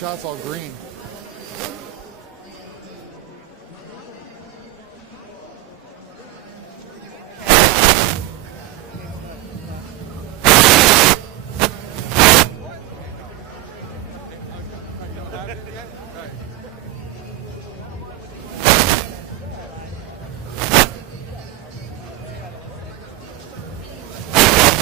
shot's all green.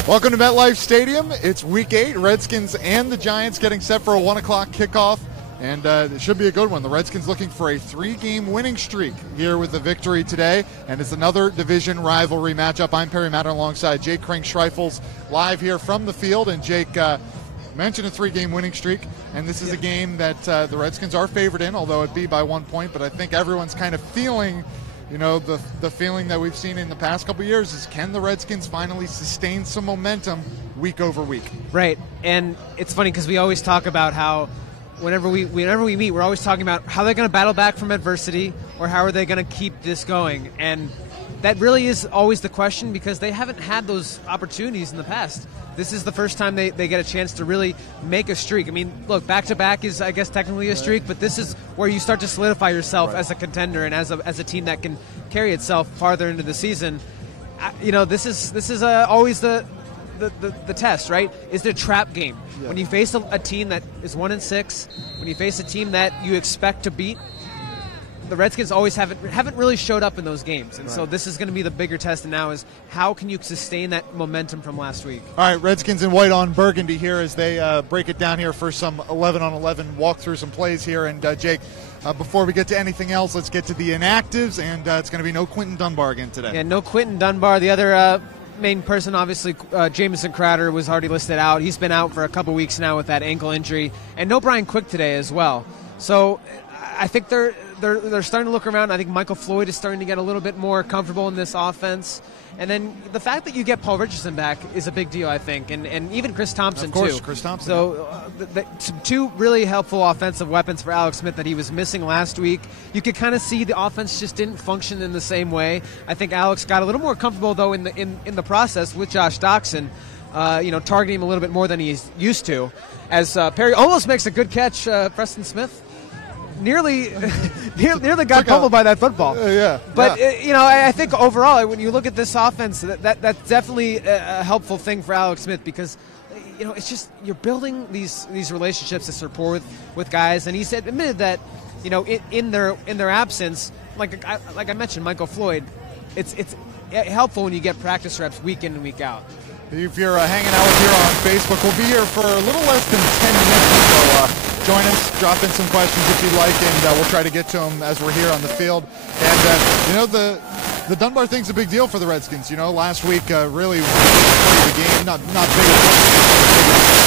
Welcome to MetLife Stadium. It's Week 8. Redskins and the Giants getting set for a 1 o'clock kickoff, and it should be a good one. The Redskins looking for a 3-game winning streak here with the victory today, and it's another division rivalry matchup. I'm Perry Matter alongside Jake Crank-Schreifels live here from the field, and Jake mentioned a 3-game winning streak, and this is a game that the Redskins are favored in, although it be by 1 point, but I think everyone's kind of feeling the feeling that we've seen in the past couple of years is, can the Redskins finally sustain some momentum week over week? Right, and it's funny because we always talk about how whenever we meet, we're always talking about how they're going to battle back from adversity or how are they going to keep this going. And that really is always the question because they haven't had those opportunities in the past. This is the first time they get a chance to really make a streak. I mean, look, back-to-back is, I guess, technically a streak, but this is where you start to solidify yourself as a contender and as a team that can carry itself farther into the season. This is always the test, right? Is the trap game. Yeah. When you face a team that is 1-6, when you face a team that you expect to beat, the Redskins always haven't really showed up in those games. And so this is going to be the bigger test now is how can you sustain that momentum from last week? All right, Redskins in white on burgundy here as they break it down here for some 11-on-11 walk through some plays here. And Jake, before we get to anything else, let's get to the inactives, and it's going to be no Quinton Dunbar again today. Yeah, no Quinton Dunbar. The other main person, obviously, Jamison Crowder was already listed out. He's been out for a couple weeks now with that ankle injury. And no Brian Quick today as well. So I think they're starting to look around. I think Michael Floyd is starting to get a little bit more comfortable in this offense. And then the fact that you get Paul Richardson back is a big deal, I think, and even Chris Thompson, too. Of course, Chris Thompson. So some two really helpful offensive weapons for Alex Smith that he was missing last week. You could kind of see the offense just didn't function in the same way. I think Alex got a little more comfortable, though, in the process with Josh Doxson, targeting him a little bit more than he's used to. As Perry almost makes a good catch, Preston Smith. Nearly got pummeled by that football. But I think overall, when you look at this offense, that's definitely a helpful thing for Alex Smith because it's just you're building these relationships, this rapport with guys. And he admitted that in their absence, like I mentioned, Michael Floyd, it's helpful when you get practice reps week in and week out. If you're hanging out here on Facebook, we'll be here for a little less than 10 minutes. So join us, drop in some questions if you'd like, and we'll try to get to them as we're here on the field. And, the Dunbar thing's a big deal for the Redskins. Last week really the game, not big.